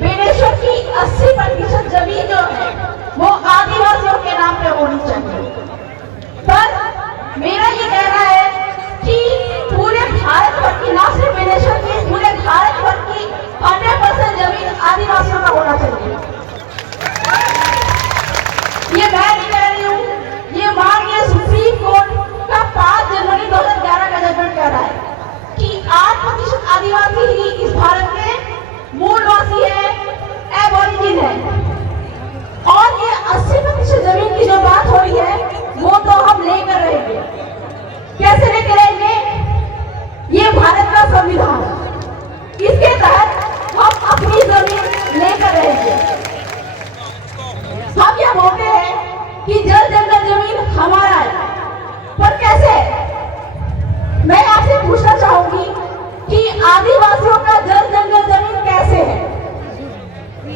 बेनेश्वर की 80% जमीन जो है वो आदिवासियों के नाम पे होनी चाहिए। पर मेरा ये कहना है कि पूरे भारत भर की, ना सिर्फ बेनेश्वर की, पूरे भारत भर की 100% जमीन आदिवासियों का होना चाहिए। ये मैं नहीं कह रही हूँ, ये माननीय सुप्रीम कोर्ट का 5 जनवरी 2011 का जजमेंट कह रहा है कि 8% आदिवासी ही इस भारत के मूलवासी है, एबोरिजिन है। और ये 80% जमीन की जो बात हो रही है वो तो हम लेकर रहेंगे। कैसे लेकर रहेंगे? ये भारत का संविधान, इसके तहत हम अपनी जमीन लेकर रहेंगे। हम यह बोलते हैं कि जल जंगल जमीन हमारा है, पर कैसे? मैं आपसे पूछना चाहूंगी कि आदिवासियों का जल जंगल जमीन कैसे है?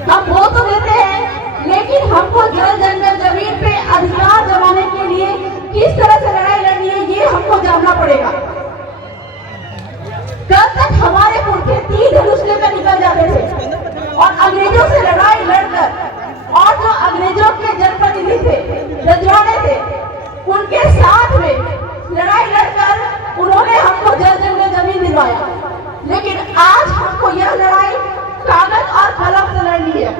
हम वो तो देते हैं, लेकिन हमको जल जंगल जमीन पे अधिकार जमाने के लिए किस तरह से लड़ाई लड़नी है ये हमको जानना पड़ेगा। कल तक हमारे पुरखे तीर धनुष लेकर निकल जाते थे और अंग्रेजों से लड़ाई लड़कर, और जो अंग्रेजों के जनप्रतिनिधि थे, रजवाड़े थे, उनके साथ में लड़ाई लड़कर उन्होंने हमको जल जंगल जमीन दिलवाया। लेकिन आज हमको यह लड़ाई कागज और कलम से लड़नी है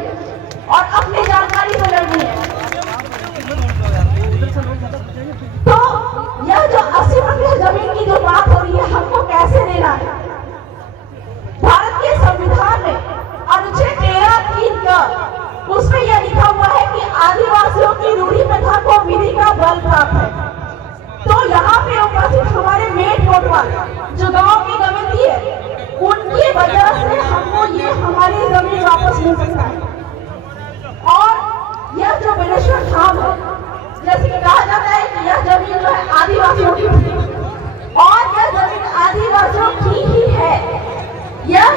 और अपनी जानकारी से लड़नी है। तो यह जो 80% जमीन की जो बात हो रही है, हमको कैसे लेना है? भारत के संविधान में अनुच्छेद 13(3) का, उसमें यह लिखा हुआ है कि आदिवासियों की रूढ़ी प्रथा को विधि का बल प्राप्त है। तो यहाँ पे उपस्थित हमारे मेन कोटवाल जो गांव की कमेटी है, उनकी वजह से हमको ये हमारी जमीन वापस मिल सकता है। और यह जो बेनेश्वर धाम है, जैसे कि कहा जाता है कि यह जमीन जो है आदिवासियों की थी, और यह जमीन आदिवासियों की ही है, यह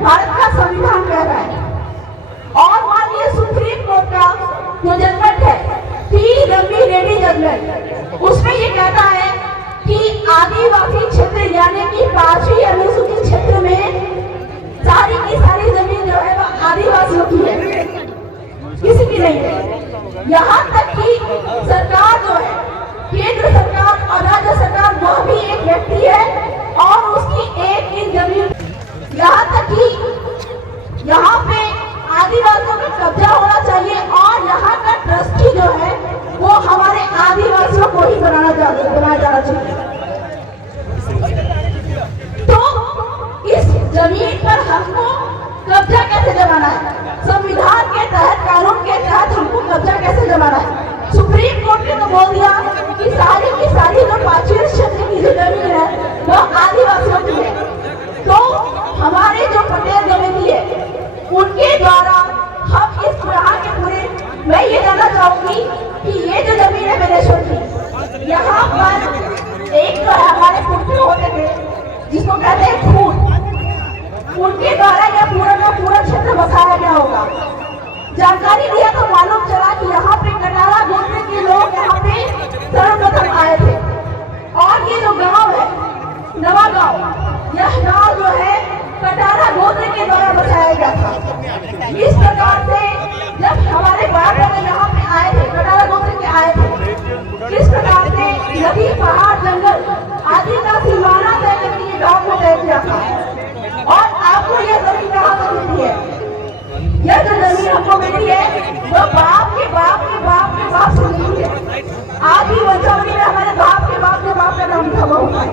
भारत का संविधान कह रहा है। और माननीय सुप्रीम कोर्ट का जो जजमेंट है, पी रवि रेड्डी जजमेंट, उसमें ये कहता है कि आदिवासी क्षेत्र यानी कि 5वीं अनुसूचित क्षेत्र में सारी की सारी जमीन जो है वो आदिवासियों की है, किसी की नहीं है। यहाँ तक कि सरकार जो है, केंद्र सरकार और राज्य सरकार, वह भी एक व्यक्ति है और उसकी एक इन जमीन, यहाँ तक कि यहाँ पे आदिवासियों का कब्जा होना चाहिए और यहाँ का ट्रस्टी जो है वो हमारे आदिवासियों को ही बनाया जाना चाहिए। तो इस जमीन पर हमको कब्जा कैसे जमाना है? संविधान के तहत, कानून के तहत हमको कब्जा कैसे जमाना है? सुप्रीम कोर्ट ने तो बोल दिया कि सारी की सारी जो 5वीं क्षेत्र की जो जमीन है वो आदिवासियों की है। तो हमारे जो पटेल कमेटी है, उनके द्वारा हम इस यहाँ के पूरे, मैं ये जानना चाहूंगी कि ये जो जमीन है बेनेश्वर की, यहाँ पर एक जो है हमारे पुरखे होते थे जिसको कहते हैं खून, उनके द्वारा यह पूरा का पूरा क्षेत्र बसाया गया होगा। जानकारी दिया तो मालूम चला कि यहाँ पे कटारा गोत्र के लोग यहाँ पे सर्वप्रथम आए थे। और ये जो गांव है नवा गांव, यह गांव जो है कटारा गोत्र के द्वारा बसाया गया था। इस प्रकार से जब हमारे बाप दादा यहाँ पे आए थे, कटारा गोत्र के आए थे, इस प्रकार से नदी, पहाड़, जंगल आदि का सीमाना तय करके ये गांव को तय किया था। और आपको यह जमीन कहाँ से मिली है? यह जो जमीन हमको मिली है वो बाप के बाप के बाप के बाप से मिली है। आज भी वंशावली में हमारे बाप के बाप का नाम लिखा हुआ होता है।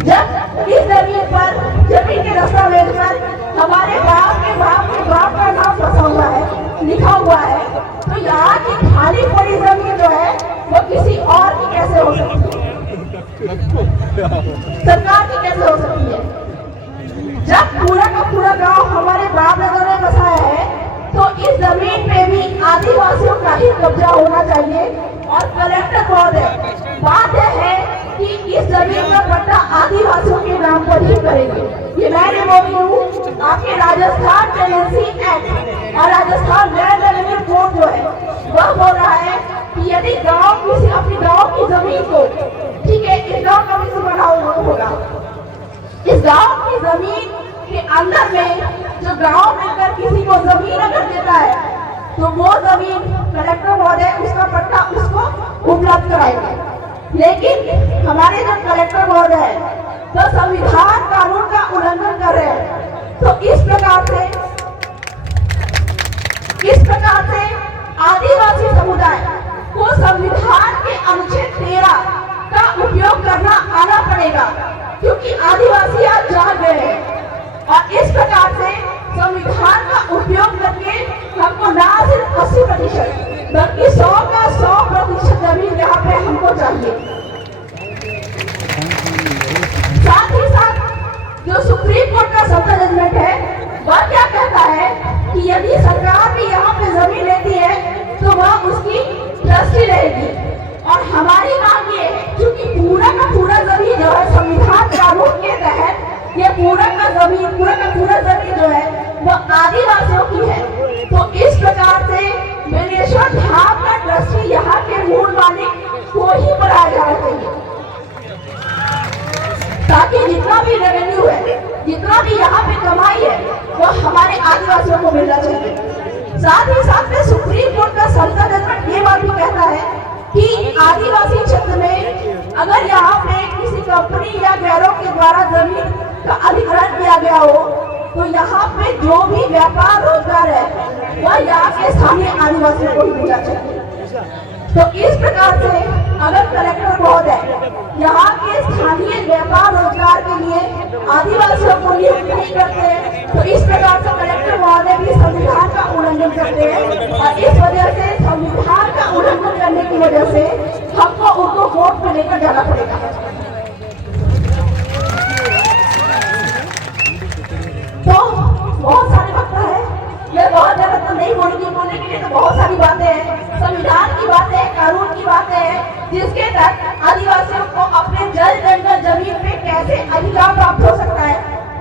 जब इस जमीन पर, जमीन के दस्तावेज पर हमारे बाप के बाप का नाम बसा हुआ है, लिखा हुआ है, तो यहाँ की खाली पड़ी जमीन जो है वो किसी और की कैसे हो सकती है? सरकार की कैसे हो सकती है? जब पूरा का पूरा गांव हमारे बाप दादा ने बसाया है, तो इस जमीन पे भी आदिवासियों का ही कब्जा होना चाहिए। और कलेक्टर कौन है? बात है कि इस जमीन का पट्टा आदिवासियों के नाम पर ही करेंगे। ये मैं नहीं बोल रही हूँ, आपके राजस्थान टेनेंसी एक्ट और राजस्थान लैंड रेवेन्यू कोड जो है वह बोल रहा है कि यदि गांव किसी अपनी गांव की जमीन को, ठीक है, इस गांव का भी तो वो जमीन कलेक्टर महोदय उसका पट्टा उसको उपलब्ध कराएंगे। लेकिन हमारे जो कलेक्टर महोदय है तो संविधान कानून का उल्लंघन कर रहे हैं। तो इस प्रकार से आदिवासी समुदाय को संविधान के अनुच्छेद 13 का उपयोग करना आना पड़ेगा, क्योंकि आदिवासी आज जाग गए हैं। और इस प्रकार से संविधान का उपयोग करके हमको ना सिर्फ 80% बल्कि 100 का 100% जमीन यहाँ पे हमको चाहिए। साथ ही साथ जो सुप्रीम कोर्ट का सत्ता जजमेंट है वह क्या कहता है कि यदि सरकार भी यहाँ पे जमीन लेती है तो वह उसकी ट्रस्टी रहेगी। और हमारी मांग ये है, क्योंकि पूरा का पूरा जमीन जो है संविधान कानून के तहत ये पूरा का पूरा जमीन जो है वो आदिवासियों की है। तो इस प्रकार से बेलेश्वर धाम का ट्रस्टी यहाँ के मूल मालिक को ही बनाया जाना चाहिए, ताकि जितना भी रेवेन्यू है, जितना भी यहाँ पे कमाई है वो हमारे आदिवासियों को मिलना चाहिए। साथ ही साथ में सुप्रीम कोर्ट का संसद जजमेंट ये बात भी कहता है कि आदिवासी क्षेत्र में अगर यहाँ पे किसी कंपनी या गैरों के द्वारा जमीन का अधिग्रहण किया गया हो तो यहाँ पे जो भी व्यापार रोजगार है वह यहाँ के स्थानीय आदिवासियों को ही मिलना चाहिए। तो इस प्रकार से अगर कलेक्टर महोदय यहाँ के स्थानीय व्यापार रोजगार के लिए आदिवासियों को नियुक्त नहीं करते तो इस प्रकार से कलेक्टर महोदय भी संविधान का उल्लंघन करते हैं। और इस वजह से संविधान का उल्लंघन करने की वजह से हमको उनको कोर्ट में लेकर जाना पड़ेगा। तो बहुत सारी बातें हैं, मैं बहुत ज्यादा तो नहीं बोलूंगी, बोलने के लिए तो बहुत सारी बातें हैं, संविधान की बातें हैं, कानून की बातें हैं, जिसके तहत आदिवासियों को अपने जल जंगल जमीन पे कैसे अधिकार प्राप्त हो सकता है,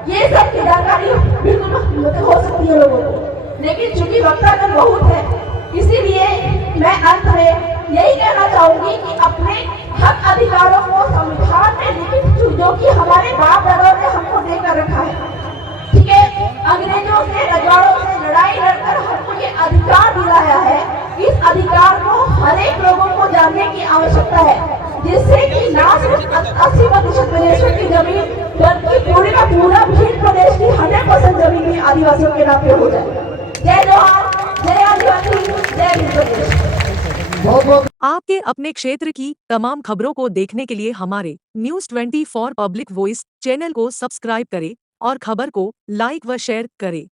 ये सब की जानकारी बिल्कुल हो सकती है लोगों को। लेकिन चूंकि वक्तागण बहुत है, इसीलिए मैं अंत में यही कहना चाहूंगी कि अपने हक अधिकारों को संविधान में लिखित जो कि हमारे बाप दादाओं ने हमको देकर रखा है, ठीक है, अंग्रेजों से रजवाड़ों से लड़ाई लड़कर हमको ये अधिकार दिलाया है, इस अधिकार को हर एक लोगों को जानने की आवश्यकता है, जिससे कि ना सिर्फ 80% बेलेश्वर की जमीन बल्कि पूरे का पूरा भील प्रदेश की 100% जमीन भी आदिवासियों के नाम पे हो जाए। जय जोहार, जय आदिवासी, जय भील प्रदेश। आपके अपने क्षेत्र की तमाम खबरों को देखने के लिए हमारे न्यूज़ 24 पब्लिक वॉइस चैनल को सब्सक्राइब करें और खबर को लाइक व शेयर करें।